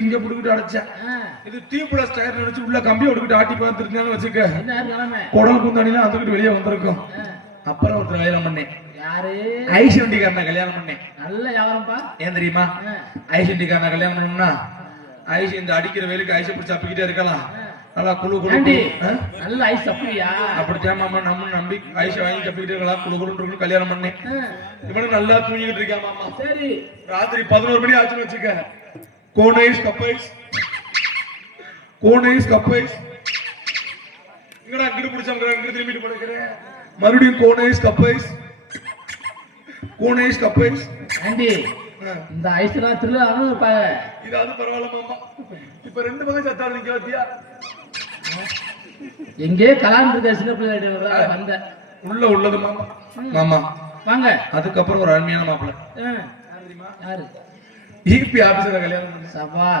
இங்க புடுக்கிட்டு அடைச்சேன். இது tea plus tyre நினைச்சு உள்ள கம்பி ஒடுக்கிட்டு ஆட்டி பார்த்துருந்தான்னு வச்சுக்க, குடல் குந்தாணிலாம் அதுக்கிட்டு வெளியே வந்திருக்கும். அப்புறம் ஒருத்தர் கல்யாணம் பண்ணேன். ஐஸ் வண்டிக்காரனை கல்யாணம் பண்ணேன். நல்ல வியாபாரம்ப்பா. ஏன் தெரியுமா? ஐஸ் வண்டிக்காரனை கல்யாணம் பண்ணோம்னா ஐஸ் இந்த அடிக்கிற வேலைக்கு ஐஸை பிடிச்சி அப்பிக்கிட்டே இருக்கலாம். நல்லா குழு குழு நல்ல ஐஸ் அப்படியா? அப்படித்தான் மாமா நம்ம நம்பி ஐஸ் வாங்கி சப்பிக்கிட்டே இருக்கலாம். குழு குழு கல்யாணம் பண்ணேன். இவனும் நல்லா தூங்கிட்டு இருக்கான் மாமா. சரி, ராத்திரி 11 மணி ஆச்சுன்னு வச்சுக்க, கோனைஸ் கப்பைஸ் கோனைஸ் கப்பைஸ் இங்கடா இங்கிட்டு பிடிச்சவங்க இங்கிட்டு திரும்பிட்டு படுக்கிறேன். மறுபடியும் கோனைஸ் கப்பைஸ் கோனைஸ் கப்பைஸ். ஆண்டி இந்த ஐஸ்லாம் திருவிழாவும் இருப்பாங்க. இதாவது பரவாயில்ல மாமா. இப்ப 2 பக்கம் சத்தாரு நிக்க வத்தியா? எங்கே கலாம் இருக்க சின்ன பிள்ளை வந்த உள்ள உள்ளது மாமா. மாமா வாங்க. அதுக்கப்புறம் ஒரு அருமையான மாப்பிள்ளை. யாரு? ஈபி ஆபீசர கல்யாணம். சபா